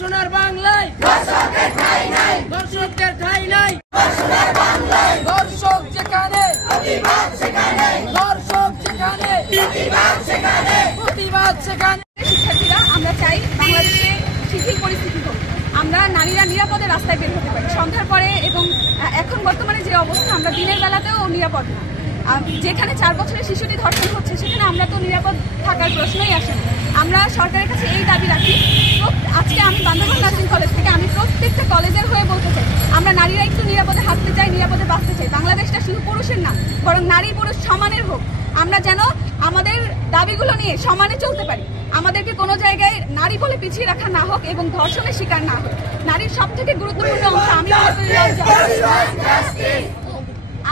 সোনার বাংলায় দর্শকের ঠাঁই নাই, দর্শক যেখানে দর্শক যেখানে প্রতিবাদ সেখানে। শিক্ষার্থীরা আমরা চাই বাংলাদেশে শিথিল পরিস্থিতি হোক, আমরা নারীরা নিরাপদে রাস্তায় বের হতে পারি সন্ধ্যার পরে, এবং এখন বর্তমানে যে অবস্থা আমরা দিনের বেলাতেও নিরাপদ না। যেখানে 4 বছরের শিশুটি ধর্ষণ হচ্ছে সেখানে আমরা তো নিরাপদ থাকার প্রশ্নই আসে না। আমরা সরকারের কাছে এই দাবি রাখি, আজকে আমি বান্দরবান নার্সিং কলেজ থেকে আমি প্রত্যেকটা কলেজের হয়ে বলতে চাই, আমরা নারীরা একটু নিরাপদে হাঁটতে চাই, নিরাপদে বাঁচতে চাই। বাংলাদেশটা শুধু পুরুষের না, বরং নারী পুরুষ সমানের হোক। আমরা যেন আমাদের দাবিগুলো নিয়ে সমানে চলতে পারি, আমাদেরকে কোনো জায়গায় নারী বলে পিছিয়ে রাখা না হোক এবং ধর্ষণের শিকার না হোক। নারীর সব থেকে গুরুত্বপূর্ণ অংশ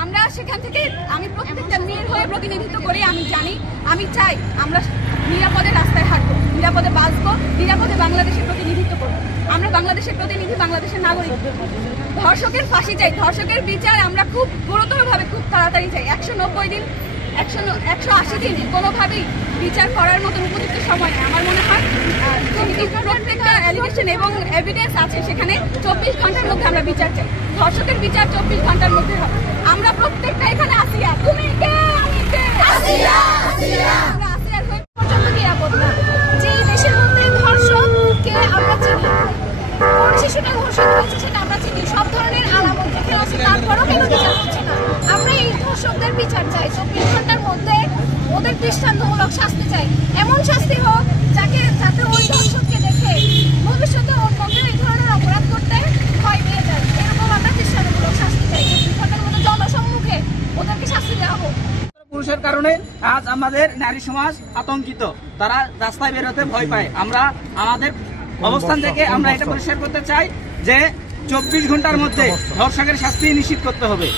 আমরা সেখান থেকে আমি প্রত্যেকটা মেয়ের হয়ে প্রতিনিধিত্ব করি। আমি জানি, আমি চাই আমরা নিরাপদে রাস্তায় হাঁটবো, নিরাপদে বাঁচবো, নিরাপদে বাংলাদেশের প্রতিনিধিত্ব করবো। আমরা বাংলাদেশের প্রতিনিধি, বাংলাদেশের নাগরিক। ধর্ষকের ফাঁসি চাই, ধর্ষকের বিচার আমরা খুব গুরুতরভাবে খুব তাড়াতাড়ি চাই। 190 দিন 180 দিনে কোনোভাবেই বিচার করার মতো উপযুক্ত সময় নেই। আমার মনে হয় প্রত্যেকটা অ্যালিগেশন এবং এভিডেন্স আছে, সেখানে 24 ঘন্টার মধ্যে আমরা বিচার চাই। ধর্ষকের বিচার 24 ঘন্টার মধ্যে হবে। আমরা প্রত্যেকটা এখানে আসিয়া, তুমি কে আমি কে, আমরা আসিয়ার হয়ে পর্যন্ত নিরাপদ না। যে দেশের মধ্যে ধর্ষককে আমরা চিনি, কোন শিশুটা ধর্ষিত হচ্ছে সেটা আমরা চিনি, সব ধরনের আলামত দেখে আছে, তারপরও কেন বিচার হচ্ছে না? আমরা এই ধর্ষকদের বিচার চাই, 24 ঘন্টার মধ্যে ওদের দৃষ্টান্তমূলক শাস্তি চাই। এমন শাস্তি হোক যাতে ওই ধর্ষককে দেখে ভবিষ্যতে ওর মধ্যে এই ধরনের অপরাধ করতে ভয় পেয়ে যায়। এরকম আমরা দৃষ্টান্তমূলক শাস্তি চাই, 24 ঘন্টার মধ্যে জনসম্মুখে ওদেরকে শাস্তি দেওয়া হোক। পুরুষের কারণে আজ আমাদের নারী সমাজ আতঙ্কিত, তারা রাস্তায় বের হতে ভয় পায়। আমরা আমাদের অবস্থান থেকে আমরা এটা পরিষ্কার করতে চাই যে 24 ঘন্টার মধ্যে ধর্ষকের শাস্তি নিশ্চিত করতে হবে।